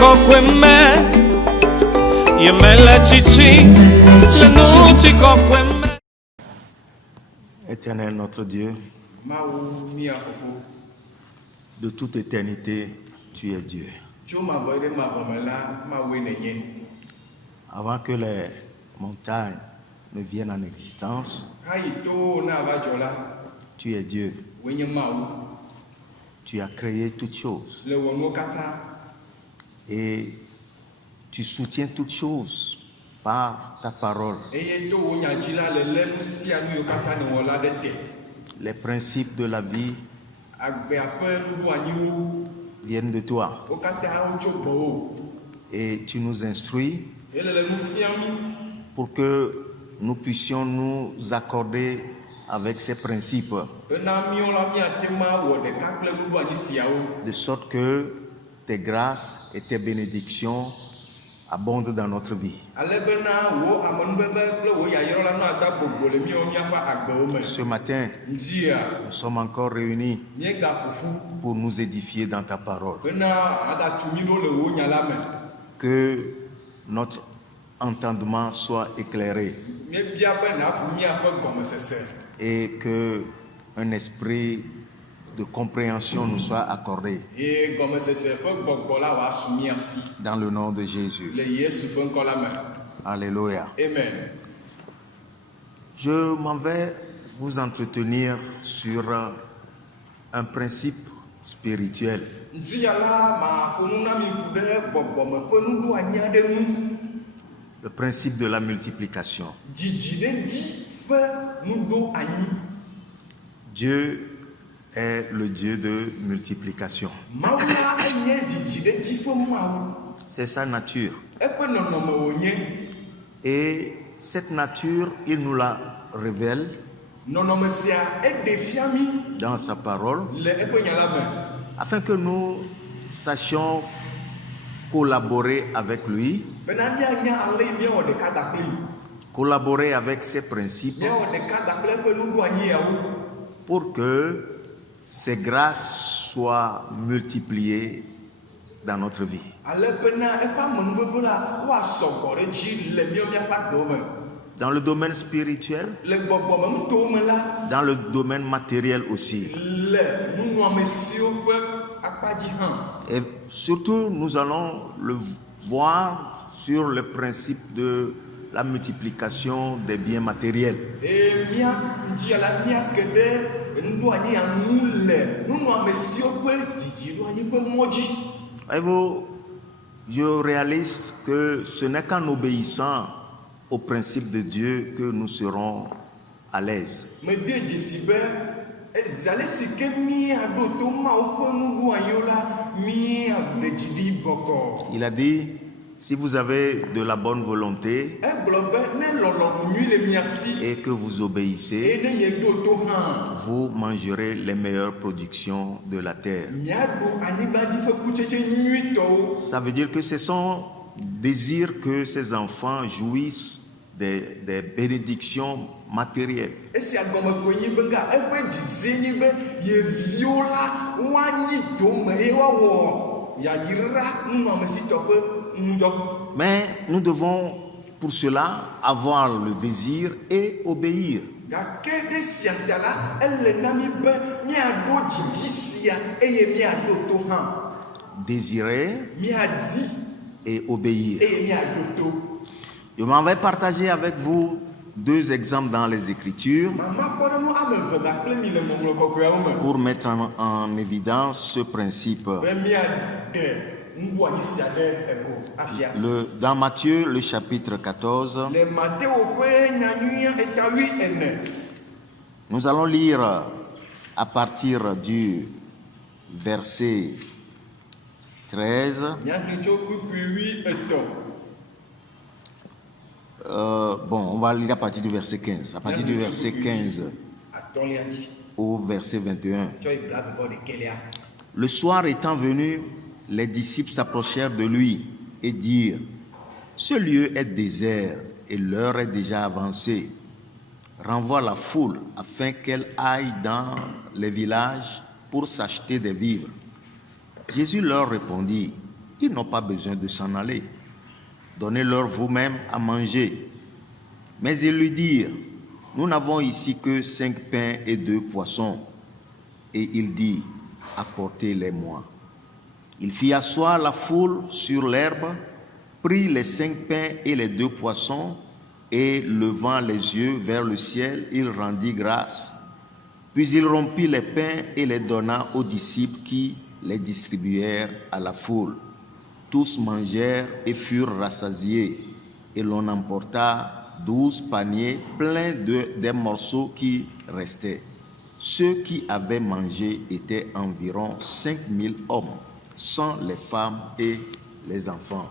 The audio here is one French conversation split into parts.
kweme Yemele chichi Lenuti kweme. Éternel notre Dieu, de toute éternité, tu es Dieu. Avant que les montagnes ne viennent en existence, tu es Dieu. Tu as créé toutes choses. Et tu soutiens toutes choses par ta parole. Les principes de la vie viennent de toi. Et tu nous instruis pour que nous puissions nous accorder avec ces principes, de sorte que tes grâces et tes bénédictions abondent dans notre vie. Ce matin, nous sommes encore réunis pour nous édifier dans ta parole. Que notre entendement soit éclairé et que un esprit de compréhension nous soit accordé dans le nom de Jésus. Alléluia. Amen. Je m'en vais vous entretenir sur un principe spirituel. Le principe de la multiplication. Dieu est le Dieu de multiplication. C'est sa nature. Et cette nature, il nous la révèle dans sa parole, afin que nous sachions collaborer avec lui, collaborer avec ses principes, pour que ses grâces soient multipliées dans notre vie. Dans le domaine spirituel, dans le domaine matériel aussi. Et surtout, nous allons le voir sur le principe de la multiplication des biens matériels. Voyez-vous, je réalise que ce n'est qu'en obéissant au principe de Dieu que nous serons à l'aise. Il a dit, si vous avez de la bonne volonté et que vous obéissez, vous mangerez les meilleures productions de la terre. Ça veut dire que c'est son désir que ses enfants jouissent des bénédictions matérielles. Mais nous devons pour cela avoir le désir et obéir. Désirer et obéir. Je m'en vais partager avec vous deux exemples dans les Écritures pour mettre en évidence ce principe. Dans Matthieu, le chapitre 14, nous allons lire à partir du verset 13. On va lire à partir du verset 15. À partir du verset 15 au verset 21. Le soir étant venu, les disciples s'approchèrent de lui et dirent, « Ce lieu est désert et l'heure est déjà avancée. Renvoie la foule afin qu'elle aille dans les villages pour s'acheter des vivres. » Jésus leur répondit, « Ils n'ont pas besoin de s'en aller. Donnez-leur vous-même à manger. Mais ils lui dirent, nous n'avons ici que 5 pains et 2 poissons. Et il dit, apportez-les-moi. Il fit asseoir la foule sur l'herbe, prit les 5 pains et les 2 poissons, et levant les yeux vers le ciel, il rendit grâce. Puis il rompit les pains et les donna aux disciples qui les distribuèrent à la foule. Tous mangèrent et furent rassasiés, et l'on emporta 12 paniers pleins des morceaux qui restaient. Ceux qui avaient mangé étaient environ 5000 hommes, sans les femmes et les enfants.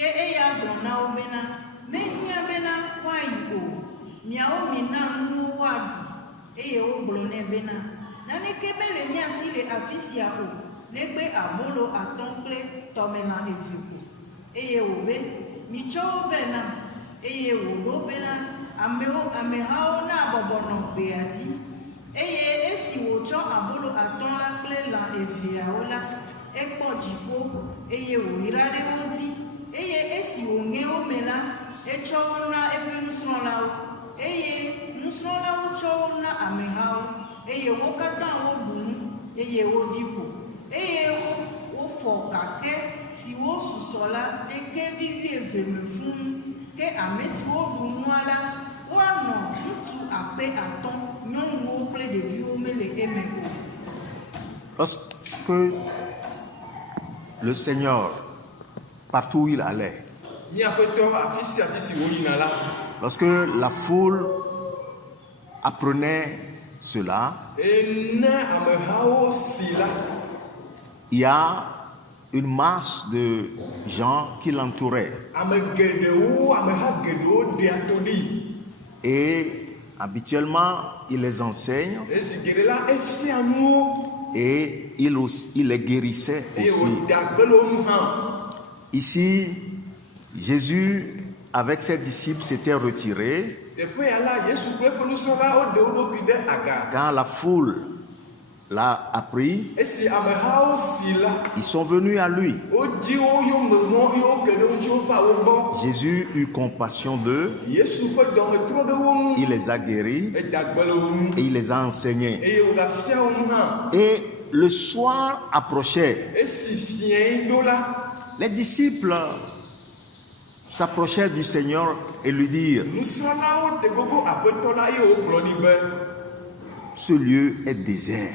Ke eya gblɔ na wo bena mehiã bena woayi o, miawo mina nuwo woaɖu, eye wogblɔ nɛ bena naneke mele mia si le afi sia o, negbe abolo 5 kple tɔmelã 2 ko. Eye wòbe mitsɔ wo vɛ nam, eye wòɖo bena amehawo na bɔbɔnɔ gbea dzi. Eye esi wòtsɔ abolo 5 la kple lã 2 la, ekpɔ dziƒo, eye wòyra ɖe wo dzi. Eye esi wòŋe wo me la, etsɔ wo na eƒe nusrɔ̃lawo, eye nusrɔ̃lawo tsɔ wo na amehawo, eye wo katã woɖu nu, eye woɖi ƒo, eye wofɔ gake si wosusɔ la ɖeke vivi 2 me fũu, ke ame si woɖu nua la, woanɔ ŋutsu 5,000, nyɔnuwo kple ɖeviwo mele eme o. Lorsque le Seigneur, partout où il allait, lorsque la foule apprenait cela, il y a une masse de gens qui l'entouraient. Et habituellement, il les enseigne et il les guérissait aussi. Ici, Jésus, avec ses disciples, s'était retiré. Quand la foule l'a appris, ils sont venus à lui. Jésus eut compassion d'eux, il les a guéris et il les a enseignés. Et le soir approchait. Les disciples s'approchèrent du Seigneur et lui dirent, ce lieu est désert.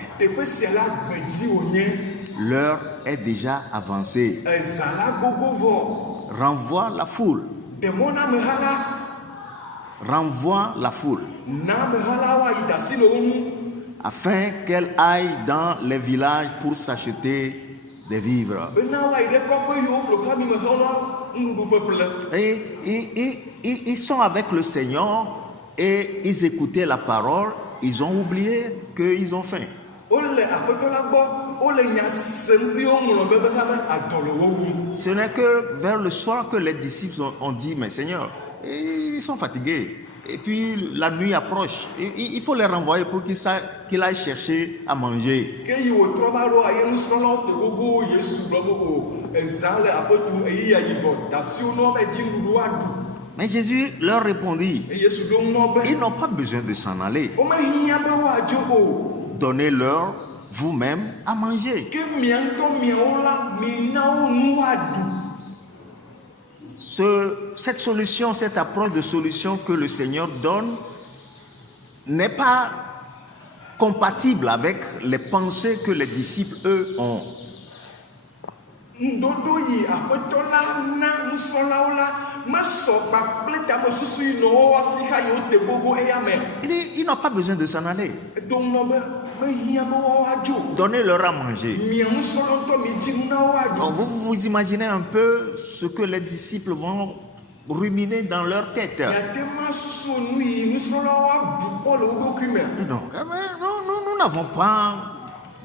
L'heure est déjà avancée. Renvoie la foule. Renvoie la foule. Afin qu'elle aille dans les villages pour s'acheter des vivres. Et ils sont avec le Seigneur et ils écoutaient la parole. Ils ont oublié qu'ils ont faim. Ce n'est que vers le soir que les disciples ont dit, mais Seigneur, ils sont fatigués. Et puis la nuit approche. Il faut les renvoyer pour qu'ils aillent chercher à manger. Mais Jésus leur répondit, ils n'ont pas besoin de s'en aller. Donnez-leur vous-même à manger. Cette solution, cette approche de solution que le Seigneur donne n'est pas compatible avec les pensées que les disciples, eux, ont. Il n'a pas besoin de s'en aller. Donnez-leur à manger. Donc vous imaginez un peu ce que les disciples vont ruminer dans leur tête. Non, nous n'avons pas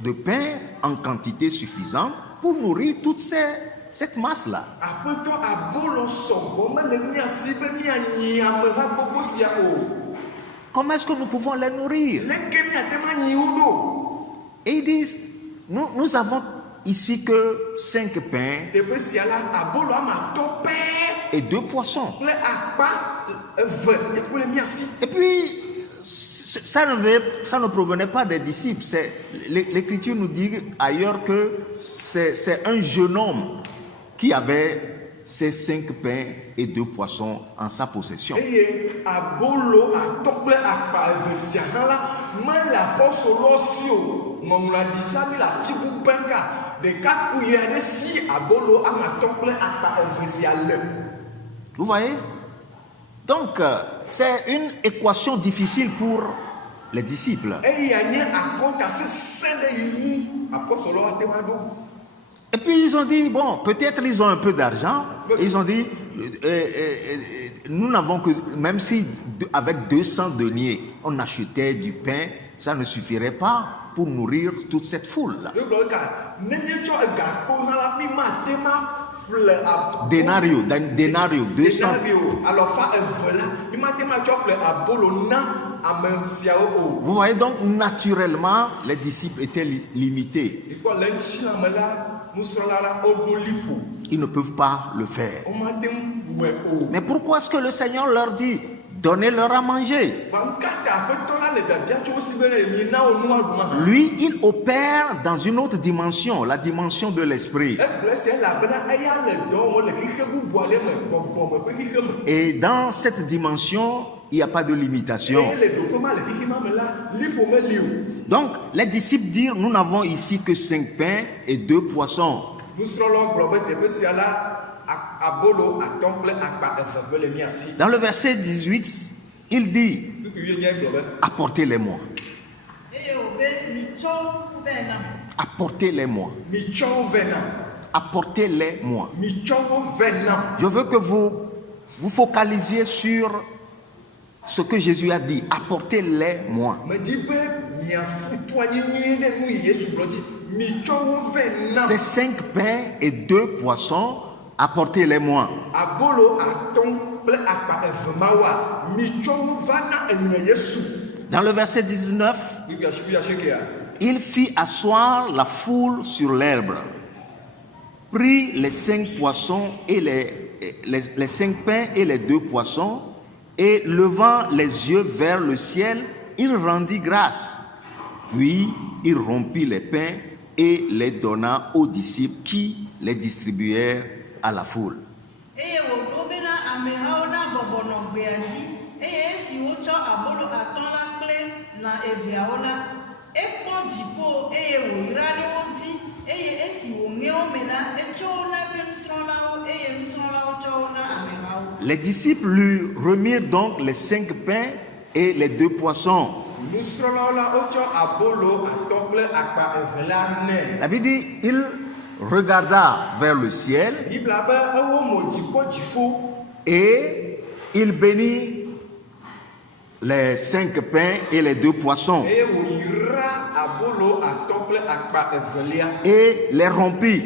de pain en quantité suffisante pour nourrir toute cette masse-là. Comment est-ce que nous pouvons les nourrir? Et ils disent, nous avons ici que 5 pains et 2 poissons. Et puis, ça ne provenait pas des disciples. L'Écriture nous dit ailleurs que c'est un jeune homme qui avait ces 5 pains et 2 poissons en sa possession. Vous voyez? Donc, c'est une équation difficile pour les disciples. Et puis ils ont dit, bon, peut-être ils ont un peu d'argent. Ils ont dit, nous n'avons que, même si avec 200 deniers, on achetait du pain, ça ne suffirait pas pour nourrir toute cette foule-là. Denario, 200. Vous voyez donc, naturellement, les disciples étaient limités. Ils ne peuvent pas le faire. Mais pourquoi est-ce que le Seigneur leur dit, donnez-leur à manger? Lui, il opère dans une autre dimension, la dimension de l'esprit. Et dans cette dimension, il n'y a pas de limitation. Donc, les disciples dirent, nous n'avons ici que 5 pains et 2 poissons. Dans le verset 18, il dit, apportez-les-moi. Apportez-les-moi. Apportez-les-moi. Je veux que vous focalisiez sur ce que Jésus a dit. Apportez-les-moi. Ces 5 pains et 2 poissons, apportez-les-moi. Dans le verset 19, il fit asseoir la foule sur l'herbe, prit les 5 poissons et les 5 pains et les 2 poissons, et levant les yeux vers le ciel, il rendit grâce. Puis il rompit les pains et les donna aux disciples qui les distribuèrent à la foule. Les disciples lui remirent donc les 5 pains et les 2 poissons. La Bible dit, il regarda vers le ciel et il bénit les 5 pains et les 2 poissons et les rompit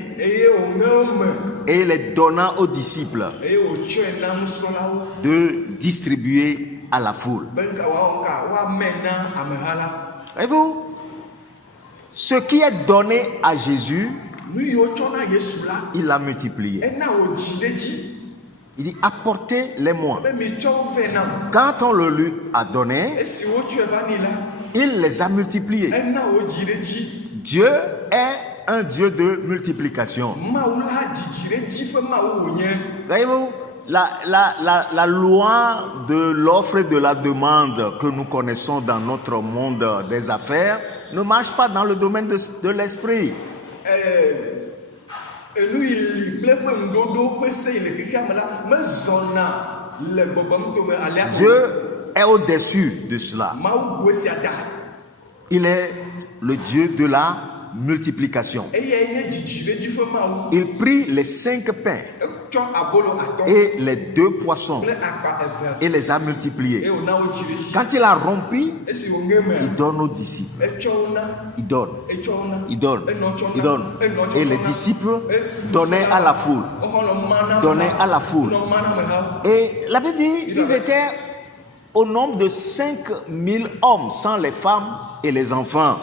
et les donna aux disciples de distribuer à la foule. Voyez-vous, ce qui est donné à Jésus, il l'a multiplié. Il dit, apportez-les-moi. Quand on le lui a donné, il les a multipliés. Dieu est un Dieu de multiplication. Voyez-vous, la loi de l'offre et de la demande que nous connaissons dans notre monde des affaires ne marche pas dans le domaine de l'esprit. Dieu est au-dessus de cela. Il est le Dieu de la multiplication. Il prit les 5 pains et les 2 poissons et les a multipliés. Quand il a rompu, il donne aux disciples. Il donne. Et les disciples donnaient à la foule. Et la Bible dit, ils étaient au nombre de 5000 hommes, sans les femmes et les enfants.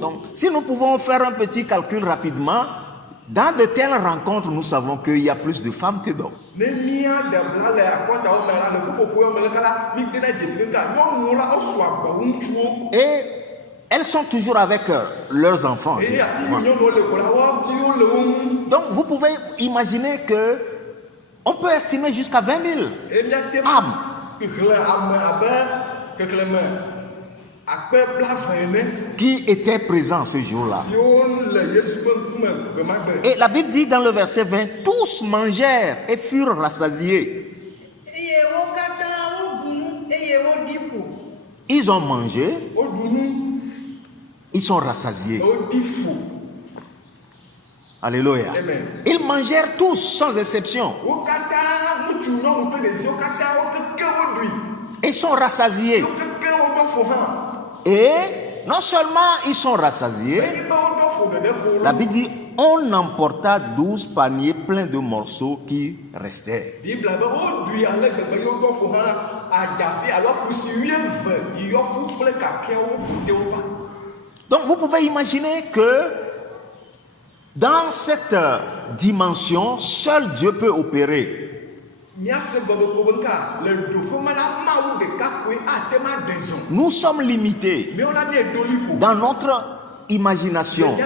Donc, si nous pouvons faire un petit calcul rapidement, dans de telles rencontres, nous savons qu'il y a plus de femmes que d'hommes. Et elles sont toujours avec leurs enfants. Donc, vous pouvez imaginer que on peut estimer jusqu'à 20 000 âmes qui étaient présents ce jour-là. Et la Bible dit dans le verset 20, tous mangèrent et furent rassasiés. Ils ont mangé, ils sont rassasiés. Alléluia. Ils mangèrent tous sans exception. Ils sont rassasiés. Et non seulement ils sont rassasiés, la Bible dit on emporta 12 paniers pleins de morceaux qui restaient. Donc vous pouvez imaginer que dans cette dimension, seul Dieu peut opérer. Nous sommes limités dans notre imagination,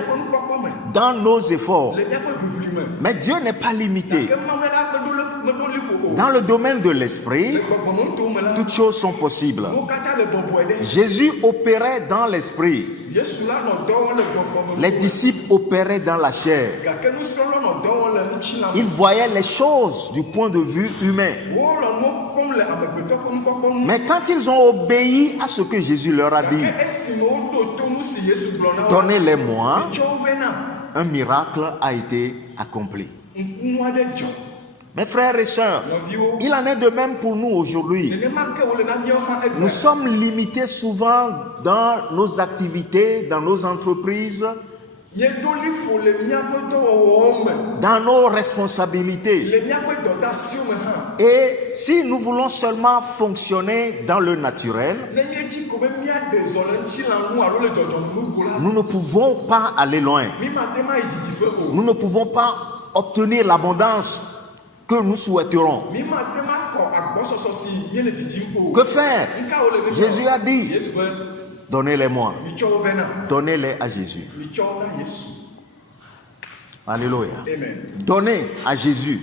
dans nos efforts. Mais Dieu n'est pas limité. Dans le domaine de l'esprit, toutes choses sont possibles. Jésus opérait dans l'esprit. Les disciples opéraient dans la chair. Ils voyaient les choses du point de vue humain. Mais quand ils ont obéi à ce que Jésus leur a dit, donnez-les-moi, un miracle a été accompli. Mes frères et sœurs, il en est de même pour nous aujourd'hui. Nous sommes limités souvent dans nos activités, dans nos entreprises, dans nos responsabilités. Et si nous voulons seulement fonctionner dans le naturel, nous ne pouvons pas aller loin. Nous ne pouvons pas obtenir l'abondance que nous souhaiterons. Que faire? Jésus a dit, donnez-les-moi. Donnez-les à Jésus. Alléluia. Donnez à Jésus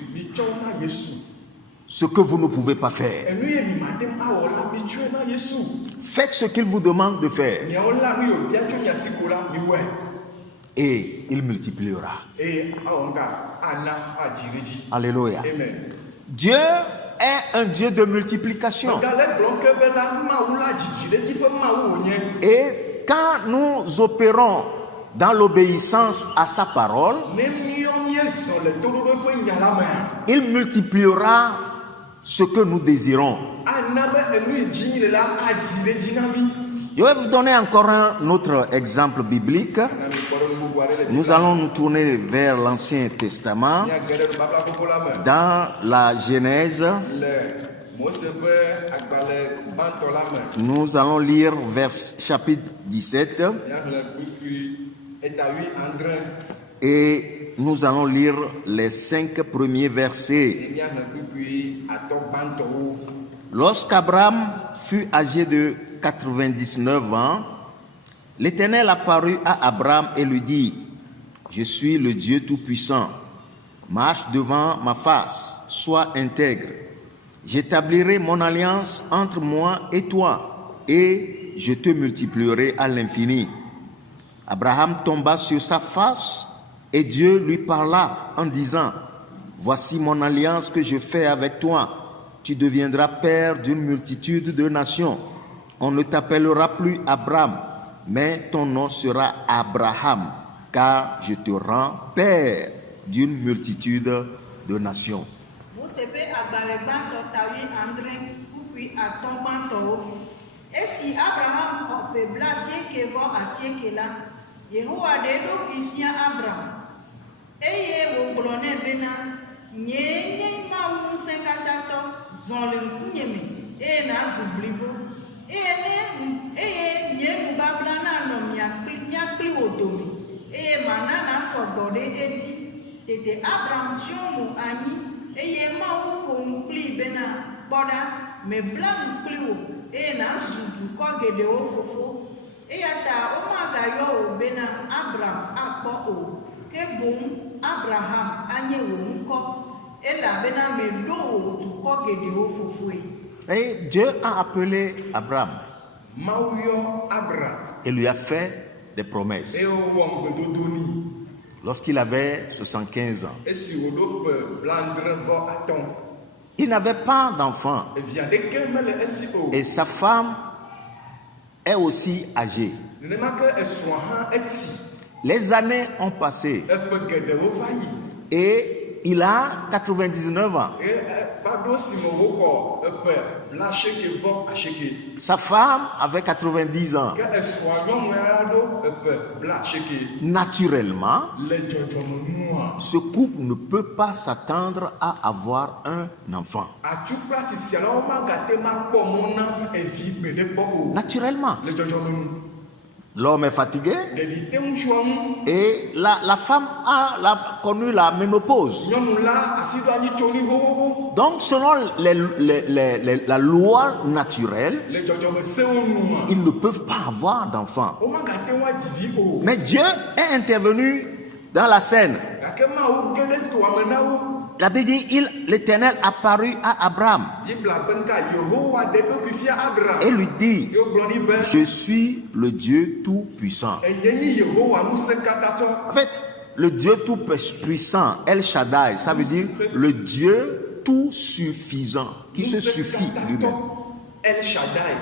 ce que vous ne pouvez pas faire. Faites ce qu'il vous demande de faire. Et il multipliera. Alléluia. Dieu est un Dieu de multiplication. Et quand nous opérons dans l'obéissance à sa parole, il multipliera ce que nous désirons. Je vais vous donner encore un autre exemple biblique. Nous allons nous tourner vers l'Ancien Testament, dans la Genèse. Nous allons lire chapitre 17 et nous allons lire les 5 premiers versets. Lorsqu'Abraham fut âgé de 99 ans, l'Éternel apparut à Abraham et lui dit, « Je suis le Dieu Tout-Puissant. Marche devant ma face, sois intègre. J'établirai mon alliance entre moi et toi, et je te multiplierai à l'infini. » Abraham tomba sur sa face, et Dieu lui parla en disant, « Voici mon alliance que je fais avec toi. tu deviendras père d'une multitude de nations. On ne t'appellera plus Abraham, mais ton nom sera Abraham, car je te rends père d'une multitude de nations. Et si Abraham peut blaser que va à siècle là, Yehowa de do kifia Abraham. Et ye wo blone bena, nye ma wu senkatato, zon le kunyeme, e na zublibo. E nye mubablana no nyakli odomi. E manana sodode eti, tete Abraham tiomu ami, e ye ma wu konkli bena, boda, me blan kliwo. E na zudu ko gede o fofo e yata o maga yo bena Abraham akpo o ke bon Abraham anye wo nko e la bena me do o tu ko gede o fofo e. Et Dieu a appelé Abraham et lui a fait des promesses. Lorsqu'il avait 75 ans, il n'avait pas d'enfant et sa femme est aussi âgée. Les années ont passé et il a 99 ans. Sa femme avait 90 ans. Naturellement, ce couple ne peut pas s'attendre à avoir un enfant. Naturellement. L'homme est fatigué et la femme a connu la ménopause. Donc, selon la loi naturelle, ils ne peuvent pas avoir d'enfants. Mais Dieu est intervenu dans la scène. La Bible dit, l'Éternel apparut à Abraham et lui dit, je suis le Dieu Tout-Puissant. En fait, le Dieu Tout-Puissant, El Shaddai, ça veut dire le Dieu Tout-Suffisant, qui se suffit lui-même. El Shaddai,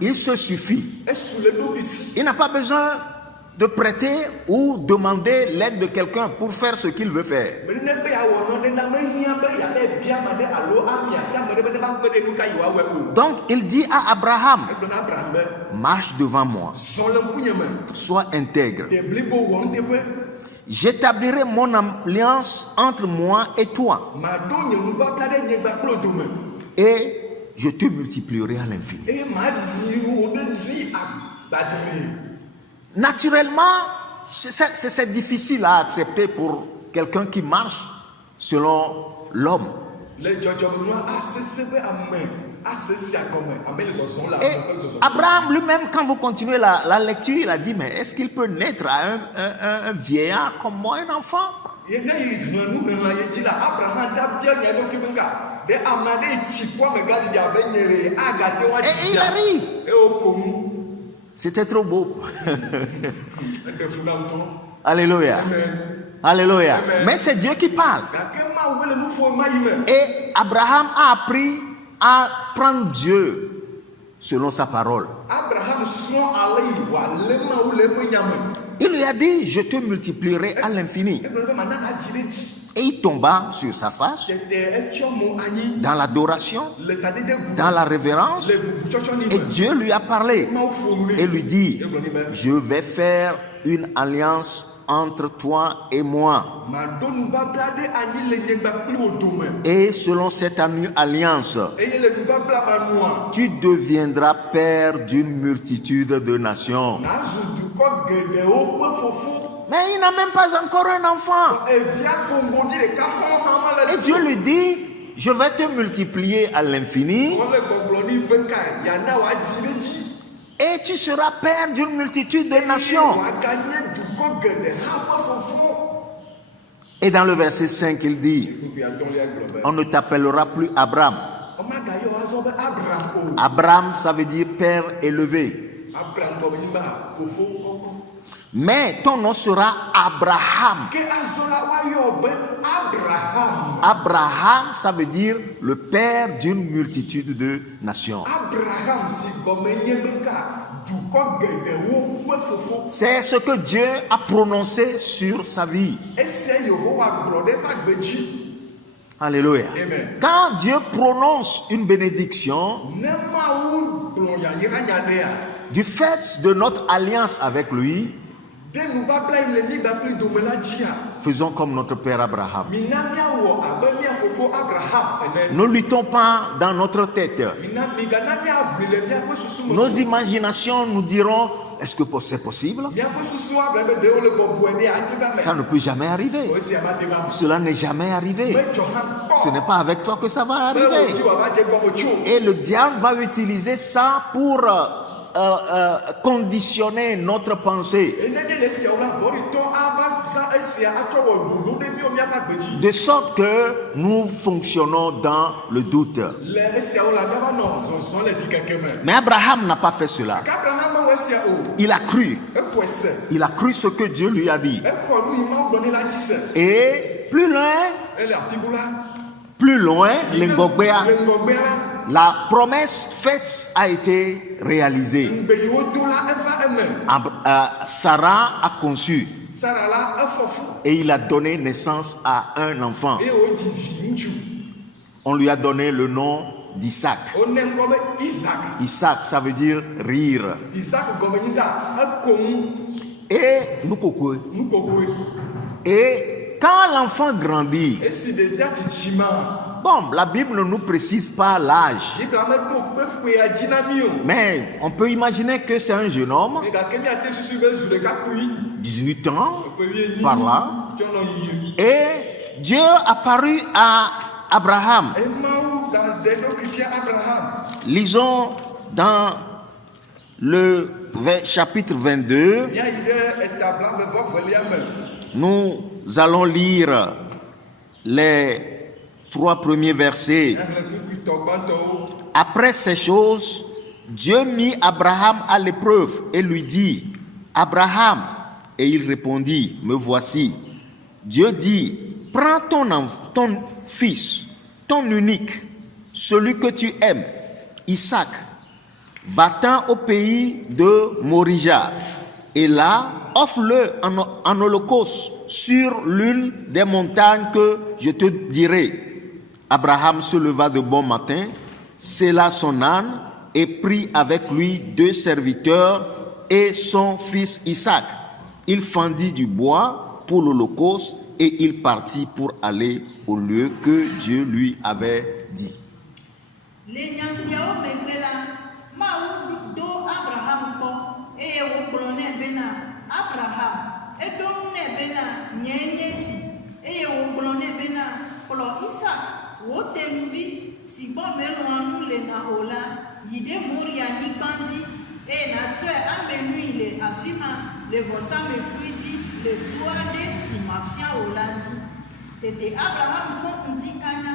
il se suffit. Il n'a pas besoin de prêter ou demander l'aide de quelqu'un pour faire ce qu'il veut faire. Donc il dit à Abraham, marche devant moi, sois intègre. J'établirai mon alliance entre moi et toi. Et je te multiplierai à l'infini. Naturellement, c'est difficile à accepter pour quelqu'un qui marche selon l'homme. Et Abraham lui-même, quand vous continuez la lecture, il a dit, mais est-ce qu'il peut naître à un vieillard comme moi, un enfant? Et il arrive. C'était trop beau. Alléluia. Alléluia. Mais c'est Dieu qui parle. Et Abraham a appris à prendre Dieu selon sa parole. Il lui a dit, je te multiplierai à l'infini. Et il tomba sur sa face, dans l'adoration, dans la révérence. Et Dieu lui a parlé et lui dit, je vais faire une alliance entre toi et moi. Et selon cette alliance, tu deviendras père d'une multitude de nations. Mais il n'a même pas encore un enfant. Et Dieu lui dit, je vais te multiplier à l'infini. Et tu seras père d'une multitude de nations. Et dans le verset 5, il dit, on ne t'appellera plus Abraham. Abraham, ça veut dire père élevé. Mais ton nom sera Abraham. ke azɔla woayɔ be abraham. Abraham, ça veut dire le père d'une multitude de nations. Abraham si gɔme nye be ka dukɔ geɖewo ƒe fofo. C'est ce que Dieu a prononcé sur sa vie. Esia Yehowa gblɔ ɖe eƒe agbe dzi. Alléluia. Amen. Quand Dieu prononce une bénédiction, Ne Mawu gblɔ yayra nya ɖea, du fait de notre alliance avec lui, ɖe nubabla yi le mí kpakpli dome la dzia, faisons comme notre père Abraham. mina míawɔ abe mía fofo Abraham ene. Ne luttons pas dans notre tête. Migana míaʋli le míaƒe susu me. Nos imaginations nous diront, est-ce que c'est possible? Míaƒe susu agblɔ be ɖewo le bɔbɔe ɖe anyigba Ça me. ne peut jamais arriver. Esia ma de va me. Cela n'est jamais arrivé. Medzɔ hã Ce kpɔ. n'est pas avec toi que ça va Be wòdzi arriver. wòava dze gɔme tso. Et le diable va utiliser ça pour conditionner notre pensée. Ene ɖe le esiawo la vɔɖitɔ ava zã esia atsɔ wɔ ɖoɖo ɖe míawo míaƒe agbe dzi. De sorte que nous fonctionnons dans le doute. Le esiawo la míava nɔ zɔzɔm le ɖikeke me. Mais Abraham n'a pas fait cela. K'Abraham wɔ esia o. Il a cru. Exɔe se. Il a cru ce que Dieu lui a dit. Exɔ nu yi Mawu gblɔ nɛ la dzi se. Et plus loin, Ele afi bu la. le Ngogbea, Le ŋgɔgbea la. la promesse faite a été réalisée. Ŋgbe yi wodo la eva eme. Sarah a conçu Sara la efɔ fu. et il a donné naissance à un enfant. Eye wodzi vi ŋutsu. On lui a donné le nom d'Isaac. Wone ŋkɔ be Isaac. Isaac, ça veut dire rire. Isaac gɔme nyi ta eko ŋu Et nous cocoue. nukokoe. Et quand l'enfant grandit, Esi ɖevia tsitsima. bon, la Bible ne nous précise pas l'âge, Bibla meɖo kpekpea dzi na mí o. mais on peut imaginer que c'est un jeune homme, Gake míate susu be zu ɖekakpui. 18 ans, Ƒe wuienyi. par là, Tsɔ nɔ yiyim. et Dieu apparut à Abraham. Emawu gaɖe ɖokui fia Abraham. Lisons dans le chapitre 22, Míayi ɖe etabla vevɔvelia me. nous allons lire les 3 premiers versets. Ehle kpikpitɔ gbãtɔwo. Après ces choses, Dieu mit Abraham à l'épreuve et lui dit, Abraham, et il répondit, me voici. Dieu dit, prends ton fils, ton unique, celui que tu aimes, Isaac, va-t'en au pays de Morija, et là, offre-le en holocauste sur l'une des montagnes que je te dirai. Abraham se leva de bon matin, sella son âne et prit avec lui 2 serviteurs et son fils Isaac. Il fendit du bois pour l'holocauste et il partit pour aller au lieu que Dieu lui avait dit. Le nya siawo megbe la, Mawu do Abraham kpɔ eye wogblɔ nɛ bena Abraham eɖo ŋu nɛ bena nye nye si eye wogblɔ nɛ bena kplɔ Isaac wò teŋuvi si gbɔ melɔ̃a nu le na o la yi ɖe Moria nyigba dzi eye nàtsɔe ame nui le afi ma le vɔsamlekpui dzi le to aɖe si mafia o la dzi. Tete Abraham fɔ ŋdi kanya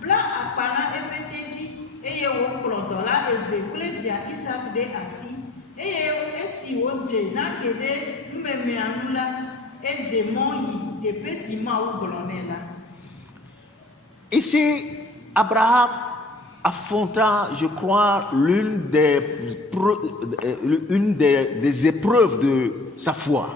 bla akpa na eƒe tedzi eye wòkplɔ dɔla eve kple via Isaac ɖe asi eye esi wòdze nake ɖe numemea nu la edze mɔ yi teƒe si Mawu gblɔ nɛ la. Ici, Abraham affronta, je crois, l'une des épreuves de sa foi.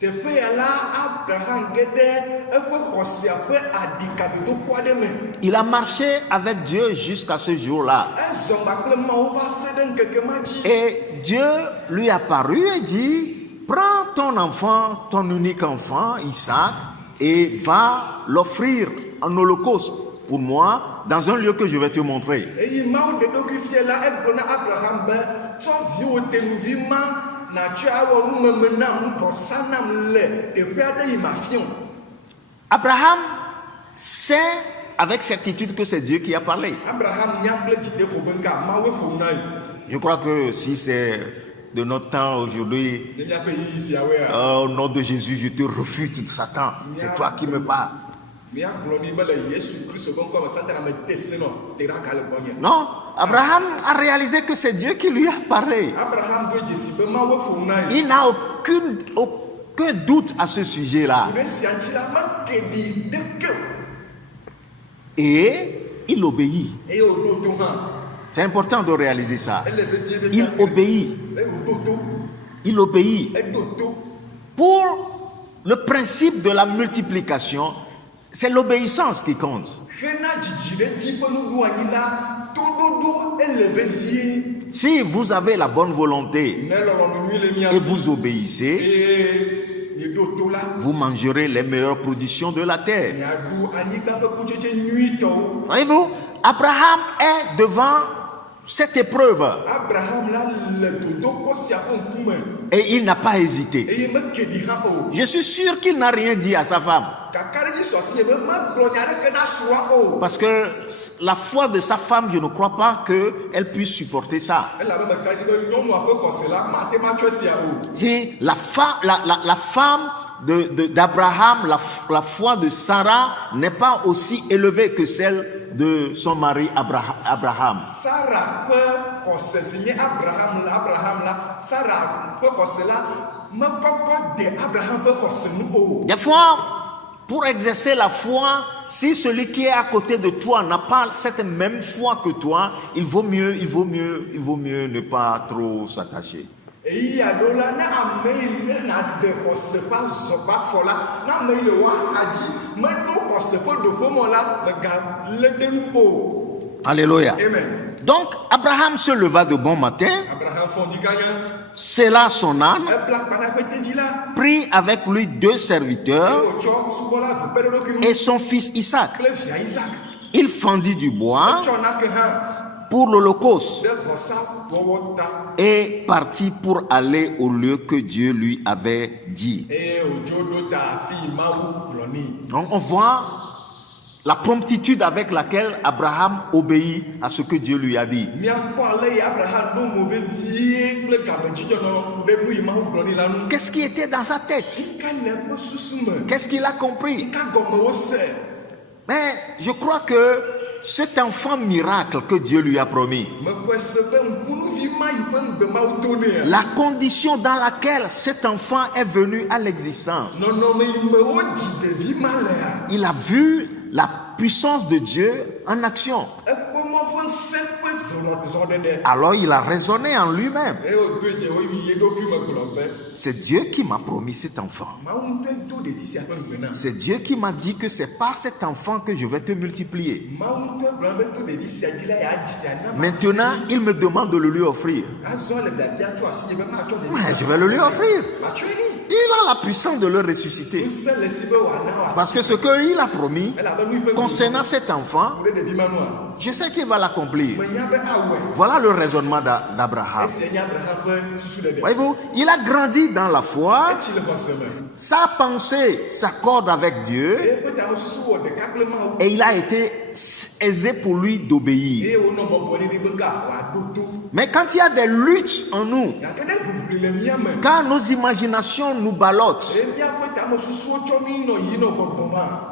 Teƒe ya la Abraham ge ɖe eƒe xɔsia ƒe aɖikadodoƒe aɖe me. Il a marché avec Dieu jusqu'à ce jour-là. Ezɔ kpakple Mawu va se ɖe ŋkeke ma dzi. Et Dieu lui apparut et dit, prends ton enfant, ton unique enfant, Isaac, et va l'offrir en holocauste pour moi dans un lieu que je vais te montrer. Eye Mawu ɖe ɖokui fia la egblɔ na Abraham be tsɔ viwò teŋuvi ma nàtsɔe awɔ numeme nam vɔsa nam le teƒe aɖe yi mafia. Abraham sait avec certitude que c'est Dieu qui a parlé. Abraham nya kple dzideƒo be nka Mawu ƒo na yi. Je crois que si c'est de notre temps aujourd'hui, Ne míaƒe yiyi siawoea. au nom de Jésus, je te refuse, Satan. C'est toi qui me parles. Non, Abraham a réalisé que c'est Dieu qui lui a parlé. Il n'a aucun doute à ce sujet-là. Et il obéit. C'est important de réaliser ça. Il obéit. Il obéit. Pour le principe de la multiplication, c'est l'obéissance qui compte. Si vous avez la bonne volonté et vous obéissez, vous mangerez les meilleures productions de la terre. Voyez-vous, Abraham est devant cette épreuve et il n'a pas hésité. Je suis sûr qu'il n'a rien dit à sa femme. Parce que la foi de sa femme, je ne crois pas qu'elle puisse supporter ça. La femme d'Abraham, la foi de Sarah n'est pas aussi élevée que celle de son mari Abraham. Des fois, pour exercer la foi, si celui qui est à côté de toi n'a pas cette même foi que toi, il vaut mieux ne pas trop s'attacher. Alléluia. Amen. Donc, Abraham se leva de bon matin, scella son âne, prit avec lui 2 serviteurs et son fils Isaac. Il fendit du bois pour l'holocauste et partit pour aller au lieu que Dieu lui avait dit. Donc on voit la promptitude avec laquelle Abraham obéit à ce que Dieu lui a dit. Qu'est-ce qui était dans sa tête? Qu'est-ce qu'il a compris? Mais je crois que cet enfant miracle que Dieu lui a promis, la condition dans laquelle cet enfant est venu à l'existence, il a vu la puissance de Dieu en action. Alors il a raisonné en lui-même. C'est Dieu qui m'a promis cet enfant. C'est Dieu qui m'a dit que c'est par cet enfant que je vais te multiplier. Maintenant, il me demande de le lui offrir. Ouais, je vais le lui offrir. Il a la puissance de le ressusciter. Parce que ce qu'il a promis concernant cet enfant, je sais qu'il va l'accomplir. Voilà le raisonnement d'Abraham. Voyez-vous, il a grandi dans la foi. Sa pensée s'accorde avec Dieu. Et il a été aisé pour lui d'obéir. Mais quand il y a des luttes en nous, quand nos imaginations nous ballottent,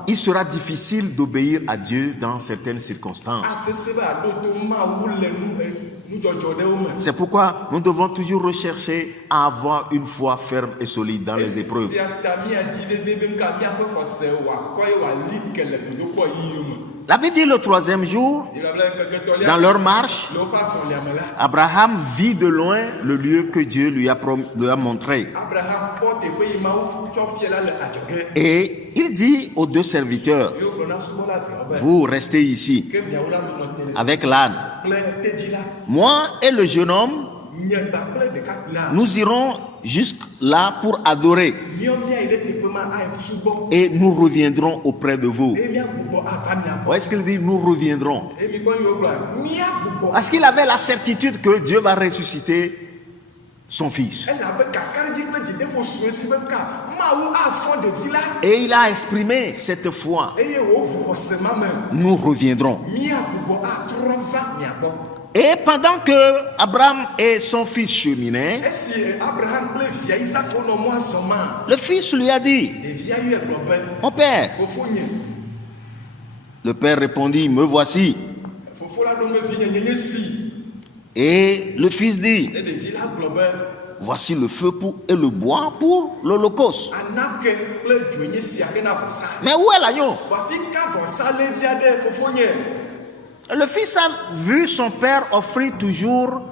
il sera difficile d'obéir à Dieu dans certaines circonstances. C'est pourquoi nous devons toujours rechercher à avoir une foi ferme et solide dans les épreuves. La Bible dit le 3e jour, dans leur marche, Abraham vit de loin le lieu que Dieu lui a montré. Et il dit aux 2 serviteurs, vous restez ici avec l'âne. Moi et le jeune homme, nous irons jusque là pour adorer et nous reviendrons auprès de vous. Où est-ce qu'il dit nous reviendrons? Parce qu'il avait la certitude que Dieu va ressusciter son fils. Et il a exprimé cette foi. Nous reviendrons. Et pendant que Abraham et son fils cheminaient, le fils lui a dit, mon père, Le père répondit, me voici. Fofo la ɖo ŋe vinye nye si. Et le fils dit, Ne ɖevi la gblɔ be. voici le feu et le bois pour l'holocauste. Anake kple dzo nye sia ɖe na vɔsa. Mais où est l'agneau? Vafi ka vɔsa levi aɖe fofonye. Le fils a vu son père offrir toujours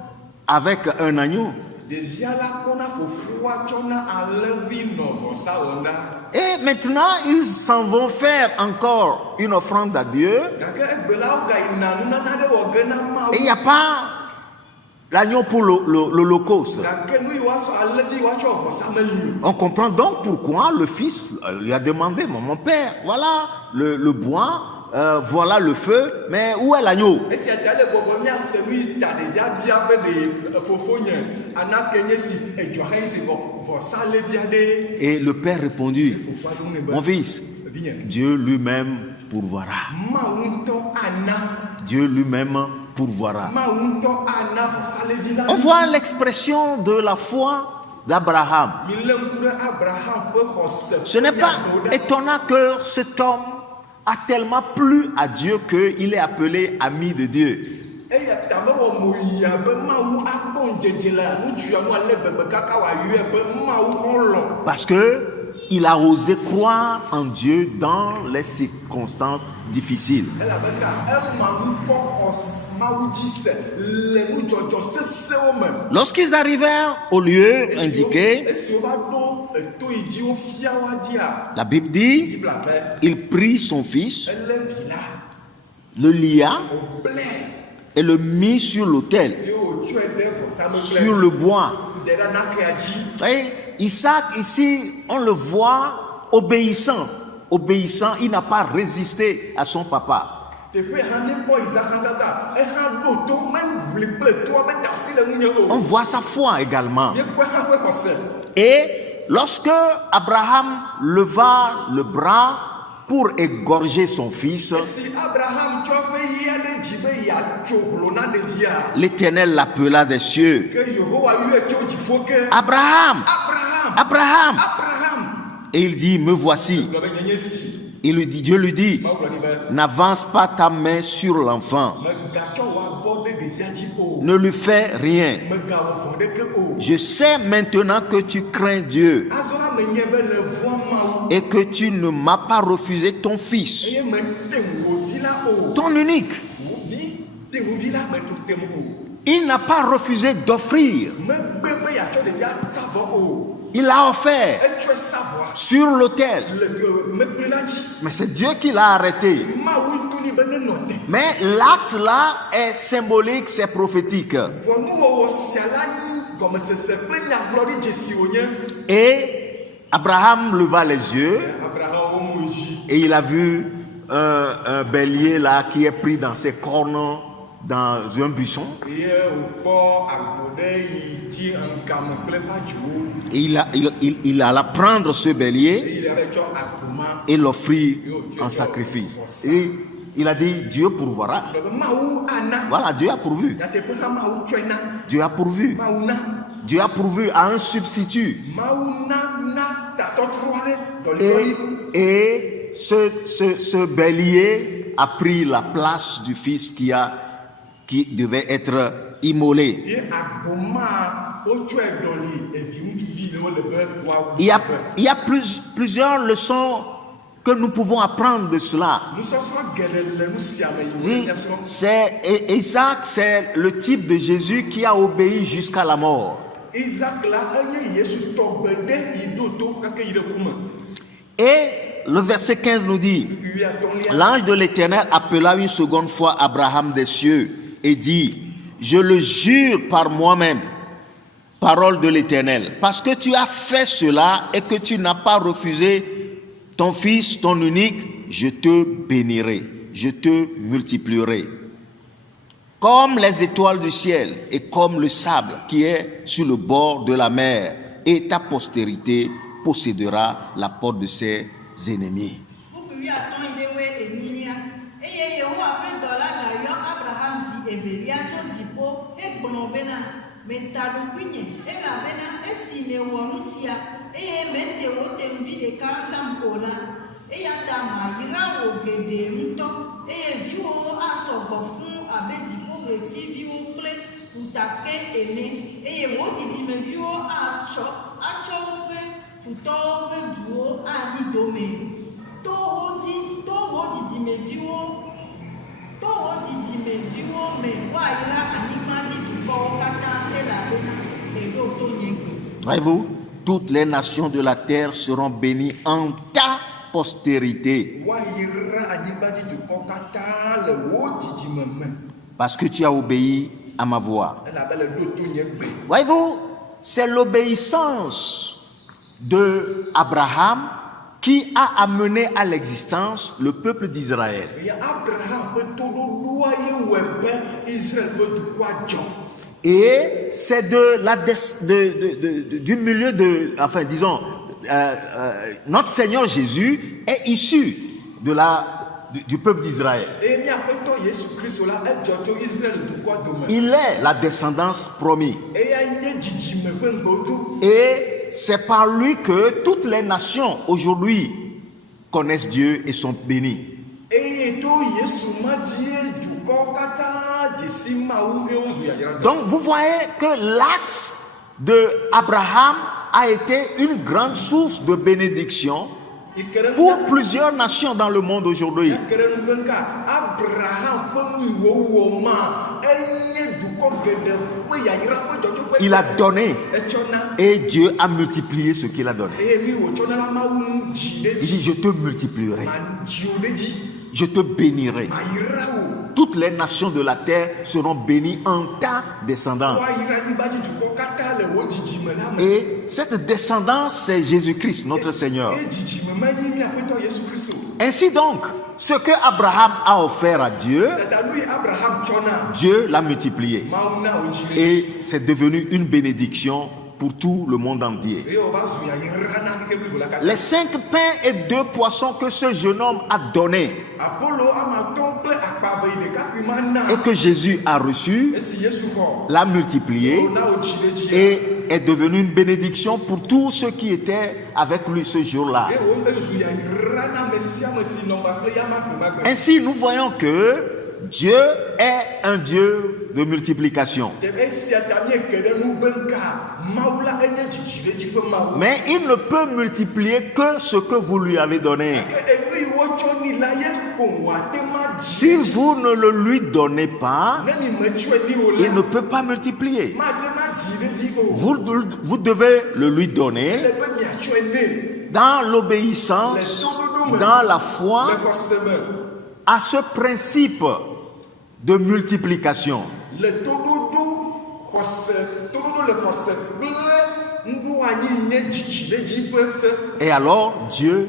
avec un agneau. Ɖevia la kpɔna fofoa tsɔna alẽvi nɔ vɔsa wɔna. Et maintenant, ils s'en vont faire encore une offrande à Dieu. Gake egbe la wo gayina nunana ɖe wɔ ge na Mawu. Et il n'y a pas l'agneau pour l'holocauste. Gake nu yi woatsɔ alẽvi woatsɔ vɔsa meli o. On comprend donc pourquoi le fils lui a demandé, mon père, voilà le bois, voilà le feu, mais où est l'agneau? Esia ta le bɔbɔ miase nu yi ta ɖevia bia be ɖe fofonye anake nye si edzoa hã yi si vɔsa levi aɖe. Et le père répondit, Fofoa ɖo nɛ be. mon fils, Vinye. Dieu lui-même pourvoira. Mawu ŋutɔ ana. Dieu lui-même pourvoira. Mawu ŋutɔ ana vɔsa levi la. On voit l'expression de la foi d'Abraham. Mi le ŋku ɖe Abraham ƒe xɔse. Ce n'est pas étonnant que cet homme a tellement plu à Dieu qu'il est appelé ami de Dieu. Eya ta be wɔ mo yia be Mawu akpɔ ŋdzedze la ŋutsu ya nu ale gbegbe kaka wòayɔe be Mawu xɔ lɔ. Parce que il a osé croire en Dieu dans les circonstances difficiles. Elabena ema ŋkpɔ xɔ Mawu dzi se le nudzɔdzɔ sesẽwo me. Lorsqu'ils arrivèrent au lieu indiqué, Esi wova ɖo eto yi dzi wofia wa dzia. la Bible dit, Bibla be il prit son fils, ele vi la le lia wòble et le mit sur l'autel, ye wòtsɔe ɖe vɔsamegble sur le bois. de ɖe nakea dzi. Vous voyez, Isaac, ici, on le voit obéissant. Obéissant, il n'a pas résisté à son papa. Teƒe hã ne kpɔ Isaka kaka ehã ɖo to meʋli kple toa be tasi le ŋunye On o. voit sa foi également. Míekpɔe hã ƒe xɔse. Et lorsque Abraham leva le bras pour égorger son fils, Esi Abraham tsɔ ƒe ya ɖe dzi be yeatso hlo na ɖevia. l'Éternel l'appela des cieux. Ke Yehowa yɔe tso dziƒo ke. Abraham, Abraham, Abraham. Abraham. Et il dit, me voici. Gblɔ be nye si. Dieu lui dit, Mawu gblɔ nɛ be n'avance pas ta main sur l'enfant. megatsɔ wò abɔ ɖe ɖevia dzi o. Ne lui fais rien. Megawɔ vɔ ɖeke o. Je sais maintenant que tu crains Dieu Azɔ la menye be le vɔa Mawu. et que tu ne m'as pas refusé ton fils, Eye mete wò vi la o. ton unique. Wò vi te wò vi la meto tem o. Il n'a pas refusé d'offrir. Megbe be yeatsɔ ɖevia sa vɔ o. Il a offert Etsɔe sa vɔa sur l'autel. le mekpli la dzi. Mais c'est Dieu qui l'a arrêté. Mawu toni be nenɔ te. Mais l'acte là est symbolique, c'est prophétique. Vɔnuwɔwɔ sia la nyi gɔmesese kple nyagblɔɖi dzesi wònye. Et Abraham leva les yeux Abraham wo mo dzi. et il a vu un bélier là qui est pris dans ses cornes dans un buisson. Ye wòkpɔ agbo ɖe yi dzi ŋkame kple ƒadziwo. Et il alla prendre ce bélier Eyi ɖe tsɔ agbo ma. et l'offrir en sacrifice. Et il a dit, Dieu pourvoira. Gblɔ be Mawu ana. Voilà, Dieu a pourvu. Nyateƒe hã Mawu tsɔe na. Dieu a pourvu. Mawu na. Dieu a pourvu à un substitut. Mawu na tatɔtrɔ aɖe dɔlidɔli. Et ce bélier a pris la place du fils qui devait être immolé. Ye agbo ma wotsɔe dɔli evi ŋutsuvi ne wole be woawu. Il y a plusieurs leçons que nous pouvons apprendre de cela. Nusɔsrɔ̃ geɖe le nu sia me yi Oui, wo nyasrɔ̃. c'est Isaac, c'est le type de Jésus qui a obéi jusqu'à la mort. Isaac la enye Yesu tɔgbe ɖe yi ɖo to kake yi ɖe kume. Et le verset 15 nous dit, Wuiatɔ̃lia. l'ange de l'Éternel appela une seconde fois Abraham des cieux et dit, je le jure par moi-même, parole de l'Éternel, parce que tu as fait cela et que tu n'as pas refusé ton fils, ton unique, je te bénirai, je te multiplierai. Comme les étoiles du ciel et comme le sable qui est sur le bord de la mer, et ta postérité possédera la porte de ses ennemis. Buku wuiatɔ̃ yi ɖe woe enyilia eye Yehowa ƒe dɔla gayɔ Abraham zi evelia tso dziƒo egblɔ bena meta ɖokuinye elabena esi nèwɔ nu sia eye mete wò teŋvi ɖeka lam o la eya ta mayra wò geɖe ŋutɔ. eye viwo asɔgbɔ fún abe dziƒoɣletiviwo kple ƒutake ene eye wo didimeviwo atsɔ woƒe futɔwo ƒe duwo anyi dome to wo didimeviwo me woayra anyigba dzi dukɔwo katã elabena eɖo to nye gbe. Voyez-vous, toutes les nations de la terre seront bénies en ta postérité. Parce que tu as obéi à ma voix. Voyez-vous, c'est l'obéissance de Abraham qui a amené à l'existence le peuple d'Israël. Et c'est du milieu de, enfin disons, notre Seigneur Jésus est issu du peuple d'Israël. Il est la descendance promise. Et c'est par lui que toutes les nations aujourd'hui connaissent Dieu et sont bénies. Donc vous voyez que l'acte d'Abraham a été une grande source de bénédiction pour plusieurs nations dans le monde aujourd'hui. Il a donné et Dieu a multiplié ce qu'il a donné. Il dit, je te multiplierai, je te bénirai. Toutes les nations de la terre seront bénies en ta descendance. Et cette descendance, c'est Jésus-Christ, notre Seigneur. Ainsi donc, ce que Abraham a offert à Dieu, Dieu l'a multiplié. Et c'est devenu une bénédiction pour tout le monde entier. Les 5 pains et 2 poissons que ce jeune homme a donnés et que Jésus a reçu, l'a multiplié et est devenu une bénédiction pour tous ceux qui étaient avec lui ce jour-là. Ainsi, nous voyons que Dieu est un Dieu de multiplication. Mais il ne peut multiplier que ce que vous lui avez donné. Si vous ne le lui donnez pas, il ne peut pas multiplier. Vous devez le lui donner dans l'obéissance, dans la foi, à ce principe de multiplication. Et alors Dieu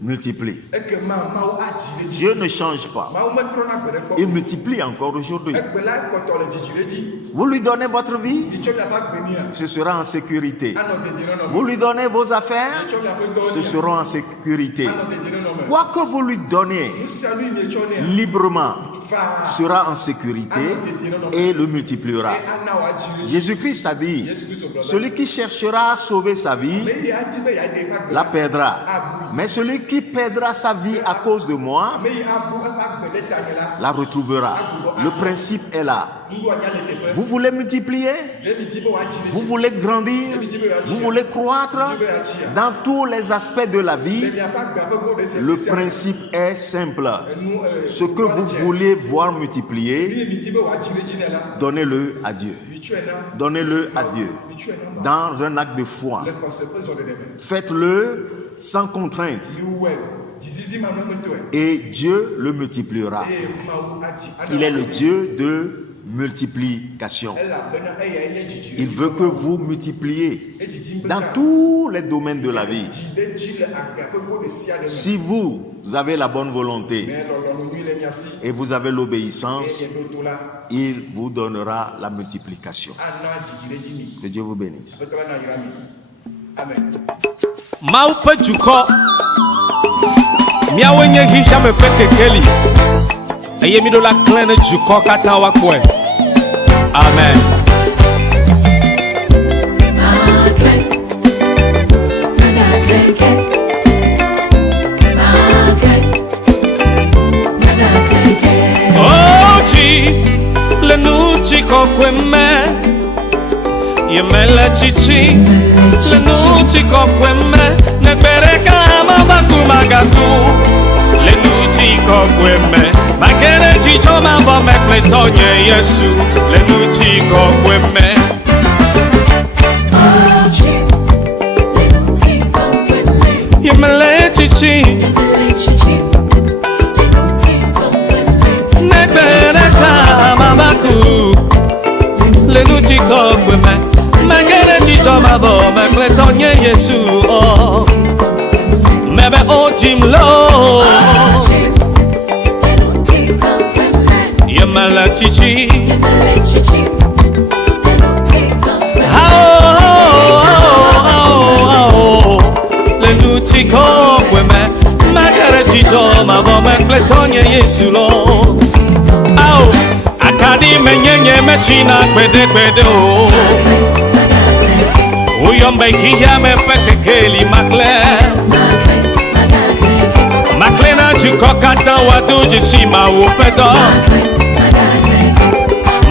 multiplie. Dieu ne change pas. Il multiplie encore aujourd'hui. Vous lui donnez votre vie, ce sera en sécurité. Vous lui donnez vos affaires, ce sera en sécurité. Quoi que vous lui donnez librement sera en sécurité et le multipliera. Jésus-Christ a dit, celui qui cherchera à sauver sa vie la perdra. Mais celui qui perdra sa vie à cause de moi la retrouvera. Le principe est là. Vous voulez multiplier? Vous voulez grandir? Vous voulez croître dans tous les aspects de la vie? Le principe est simple. Ce que vous voulez voir multiplier, donnez-le à Dieu. Donnez-le à Dieu dans un acte de foi. Faites-le sans contrainte. Et Dieu le multipliera. Il est le Dieu de multiplication. Il veut que vous multipliez dans tous les domaines de la vie. Si vous avez la bonne volonté et vous avez l'obéissance, il vous donnera la multiplication. Que Dieu vous bénisse. Amen. Maupe dukɔ miawo nye hijame ƒe kekeli eye mi ɖo la klẽ ne dukɔ katã woakpɔe. Amen. Maklek, kweme Yemele chichi Lenuti kweme Nekbereka mabaku magaku Lenuti kweme Magere chicho mambo mekletonye Yesu Lenuti kweme Yemele chichi Nekbereka mabaku Lenuti kweme Magere chicho mambo mekletonye Yesu oh Mebe ojim lo Yemele chichi Lenuti kweme Magere chicho mambo mekletonye Yesu lo Au Akadi menyenye mechina kwede o Uyombe kiya me peke keli Makle na chukokata wadu jishima upedo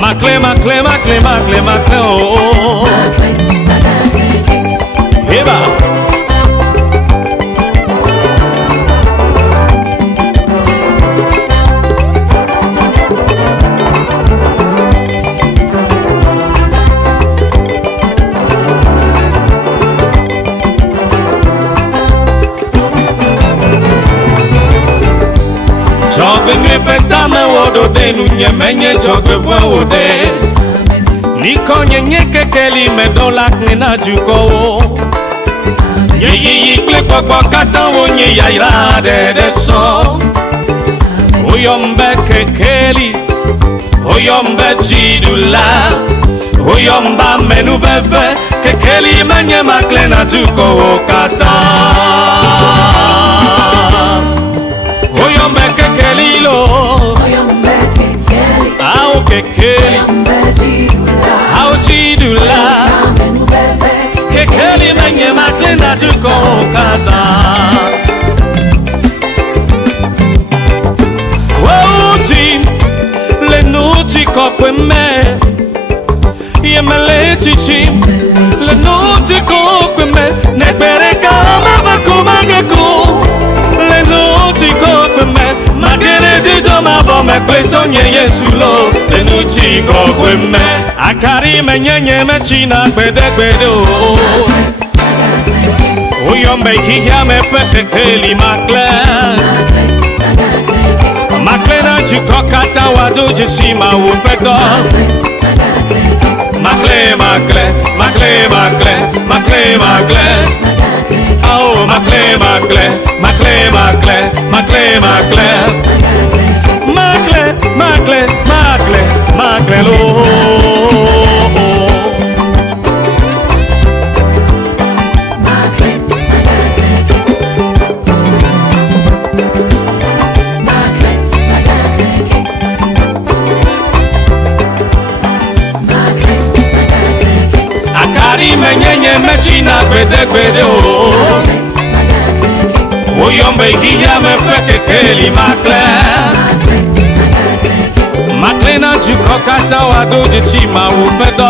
Makle oh Heba Jogwe nye petame wodode Nunye menye jogwe vwe wode Niko nye kekeli medolak nina juko wo Ye yikle kwa kata wo nye yaira de so Uyombe kekeli Uyombe chidula Uyomba menu veve Kekeli menye makle na juko wo kata Oyombe kekeli lo Ao kekeli Ao chidula Kekeli menye makle na juko kata Wauti Lenuti kweme Yemele chichi Lenuti kweme Nekbereka mabaku magaku Lenuti kweme Magere jijo mabo mekletonye Yesu lo Lenuti kweme Akari menyenye mechina kwede o Uyombe hiya me peke keli Makle na chukokata wadu jishima upedo Makle Oh makle lo Akari menyenye mechina kwede o Uyombe hiya me peke keli Makle na chukokata wadu jishima upedo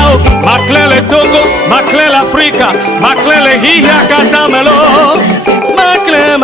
Au makle le Togo, makle l'Africa Makle le hiya kata melo Makle